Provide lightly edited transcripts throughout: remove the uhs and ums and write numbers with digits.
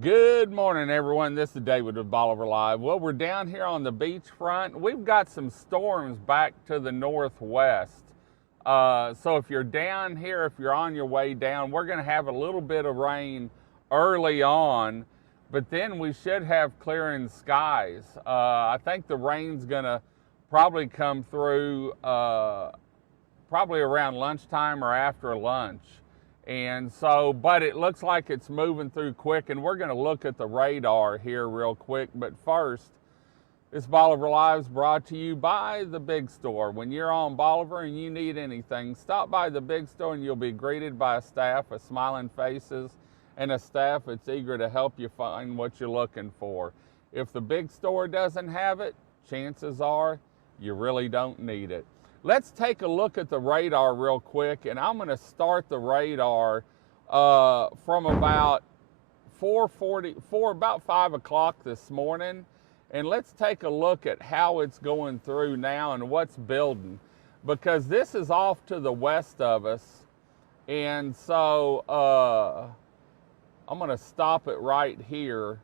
Good morning, everyone. This is David with Bolivar Live. Well, we're down here on the beach front. We've got some storms back to the northwest. So if you're down here, if you're on your way down, we're going to have a little bit of rain early on, but then we should have clearing skies. I think the rain's going to probably come through probably around lunchtime or after lunch. And so, but it looks like it's moving through quick, and we're going to look at the radar here real quick. But first, this Bolivar Live is brought to you by the Big Store. When you're on Bolivar and you need anything, stop by the Big Store and you'll be greeted by a staff of smiling faces and a staff that's eager to help you find what you're looking for. If the Big Store doesn't have it, chances are you really don't need it. Let's take a look at the radar real quick, and I'm going to start the radar from about 4:40, about 5 o'clock this morning, and let's take a look at how it's going through now and what's building, because this is off to the west of us, and so I'm going to stop it right here.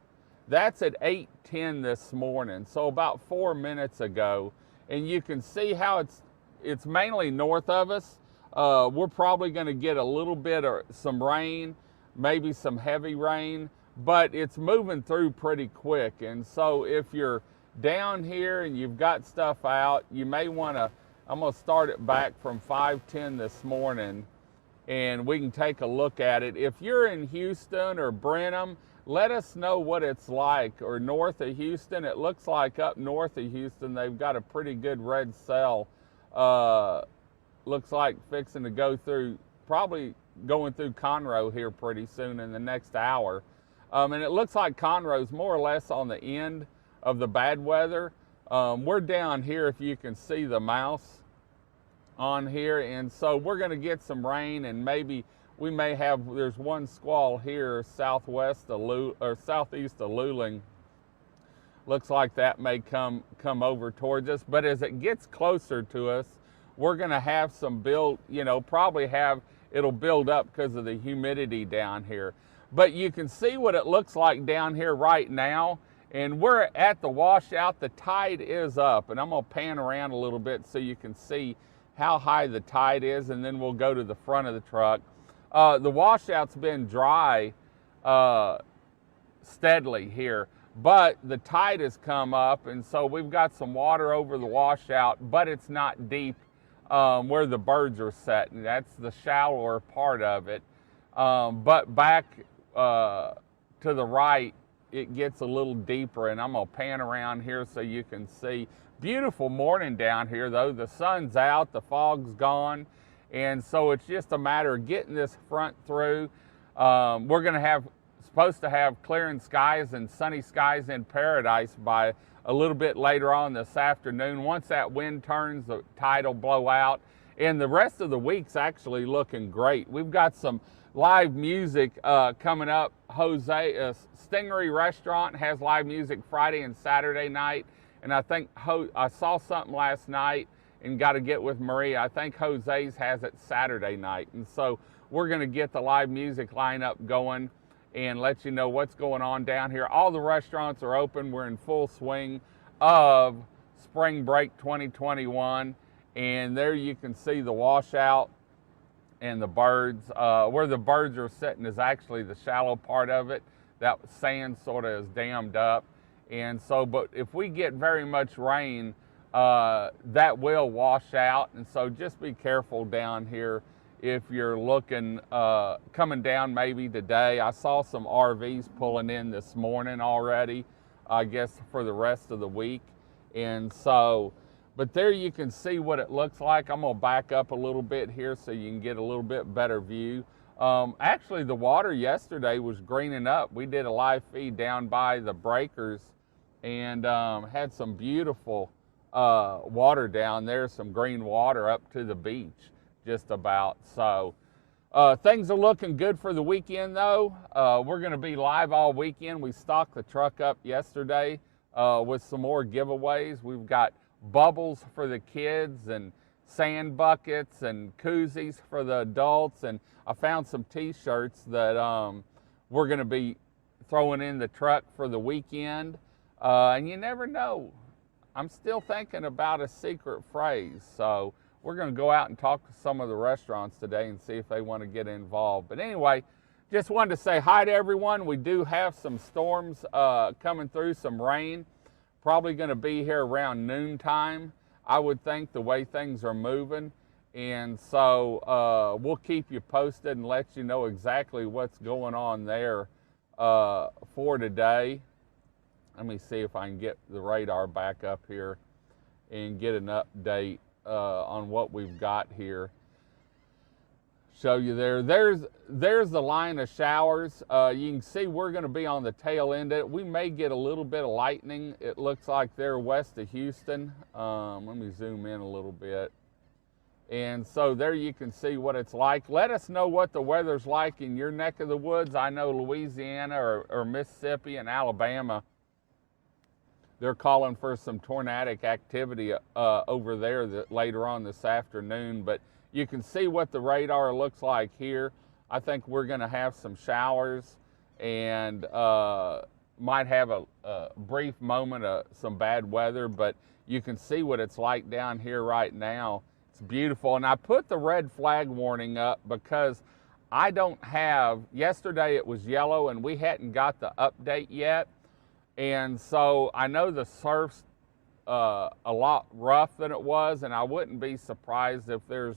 That's at 8:10 this morning, so about 4 minutes ago, and you can see how it's mainly north of us. We're probably going to get a little bit of some rain, maybe some heavy rain, but it's moving through pretty quick. And so if you're down here and you've got stuff out, you may want to, I'm going to start it back from 5:10 this morning, and we can take a look at it. If you're in Houston or Brenham, let us know what it's like, or north of Houston. It looks like up north of Houston, they've got a pretty good red cell. Looks like fixing to go through, probably going through Conroe here pretty soon in the next hour. And it looks like Conroe's more or less on the end of the bad weather. We're down here, if you can see the mouse on here, and so we're going to get some rain, and maybe we may have, there's one squall here southeast of Luling. Looks like that may come over towards us, but as it gets closer to us, we're going to have some build, probably have, it'll build up because of the humidity down here. But you can see what it looks like down here right now, and we're at the washout. The tide is up, and I'm going to pan around a little bit so you can see how high the tide is, and then we'll go to the front of the truck. The washout's been dry steadily here, but the tide has come up, and so we've got some water over the washout, but it's not deep where the birds are setting. That's the shallower part of it. But back to the right, it gets a little deeper, and I'm going to pan around here so you can see. Beautiful morning down here, though. The sun's out, the fog's gone, and so it's just a matter of getting this front through. We're going to supposed to have clearing skies and sunny skies in paradise by a little bit later on this afternoon. Once that wind turns, the tide will blow out, and the rest of the week's actually looking great. We've got some live music coming up. Stingery Restaurant has live music Friday and Saturday night, and I think I saw something last night and got to get with Maria. I think Jose's has it Saturday night, and so we're going to get the live music lineup going and let you know what's going on down here. All the restaurants are open. We're in full swing of Spring Break 2021, and there you can see the washout and the birds. Where the birds are sitting is actually the shallow part of it. That sand sort of is dammed up, and so, but if we get very much rain, that will wash out, and so just be careful down here. If you're looking, coming down maybe today, I saw some RVs pulling in this morning already, I guess for the rest of the week. And so, but there you can see what it looks like. I'm gonna back up a little bit here so you can get a little bit better view. Actually, the water yesterday was greening up. We did a live feed down by the breakers and had some beautiful water down there, some green water up to the beach. Just about. So things are looking good for the weekend, though. We're going to be live all weekend. We stocked the truck up yesterday with some more giveaways. We've got bubbles for the kids and sand buckets and koozies for the adults, and I found some t-shirts that we're going to be throwing in the truck for the weekend. And you never know. I'm still thinking about a secret phrase. So we're going to go out and talk to some of the restaurants today and see if they want to get involved. But anyway, just wanted to say hi to everyone. We do have some storms coming through, some rain. Probably going to be here around noontime, I would think, the way things are moving. And so we'll keep you posted and let you know exactly what's going on there for today. Let me see if I can get the radar back up here and get an update on what we've got here. Show you there. There's the line of showers. You can see we're going to be on the tail end of it. We may get a little bit of lightning. It looks like they're west of Houston. Let me zoom in a little bit. And so there you can see what it's like. Let us know what the weather's like in your neck of the woods. I know Louisiana or Mississippi and Alabama, they're calling for some tornadic activity over there later on this afternoon. But you can see what the radar looks like here. I think we're going to have some showers and might have a brief moment of some bad weather, but you can see what it's like down here right now. It's beautiful. And I put the red flag warning up because I don't have, yesterday it was yellow and we hadn't got the update yet. And so I know the surf's a lot rough than it was, and I wouldn't be surprised if there's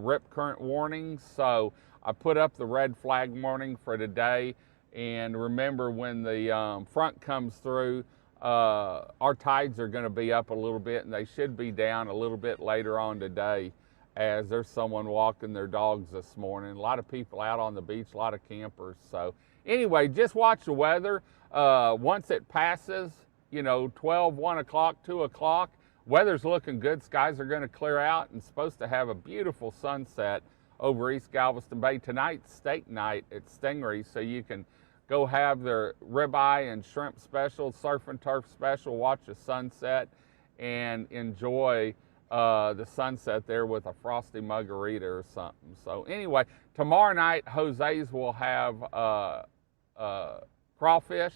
rip current warnings. So I put up the red flag warning for today. And remember, when the front comes through, our tides are going to be up a little bit, and they should be down a little bit later on today, as there's someone walking their dogs this morning. A lot of people out on the beach, a lot of campers. So anyway, just watch the weather. Once it passes, 12, 1 o'clock, 2 o'clock, weather's looking good. Skies are going to clear out and supposed to have a beautiful sunset over East Galveston Bay. Tonight's steak night at Stingery, so you can go have their ribeye and shrimp special, surf and turf special, watch the sunset, and enjoy the sunset there with a frosty margarita or something. So anyway, tomorrow night, Jose's will have crawfish,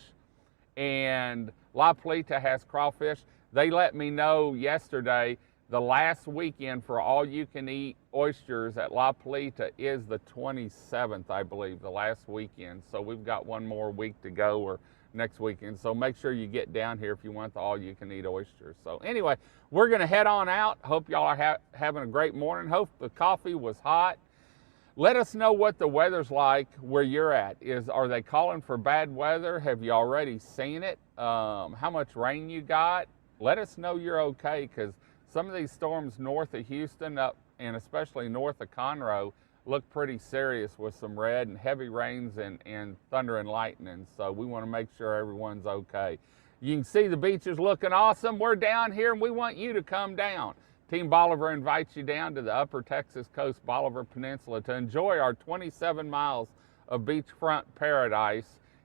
and La Plata has crawfish. They let me know yesterday the last weekend for all-you-can-eat oysters at La Plata is the 27th, I believe, the last weekend. So we've got one more week to go, or next weekend. So make sure you get down here if you want the all-you-can-eat oysters. So anyway, we're going to head on out. Hope y'all are having a great morning. Hope the coffee was hot. Let us know what the weather's like where you're at. Are they calling for bad weather? Have you already seen it? How much rain you got? Let us know you're okay, because some of these storms north of Houston up and especially north of Conroe look pretty serious with some red and heavy rains and thunder and lightning. So we want to make sure everyone's okay. You can see the beach is looking awesome. We're down here and we want you to come down. Team Bolivar invites you down to the upper Texas coast, Bolivar Peninsula, to enjoy our 27 miles of beachfront paradise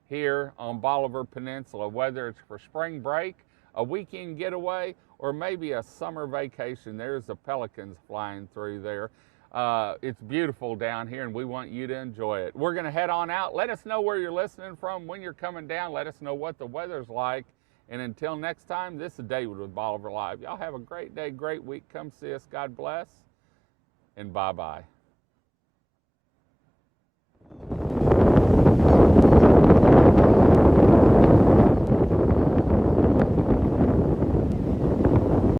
here on Bolivar Peninsula. Whether it's for spring break, a weekend getaway, or maybe a summer vacation. There's the pelicans flying through there. It's beautiful down here, and we want you to enjoy it. We're going to head on out. Let us know where you're listening from, when you're coming down. Let us know what the weather's like. And until next time, this is David with Bolivar Live. Y'all have a great day, great week. Come see us. God bless, and bye-bye.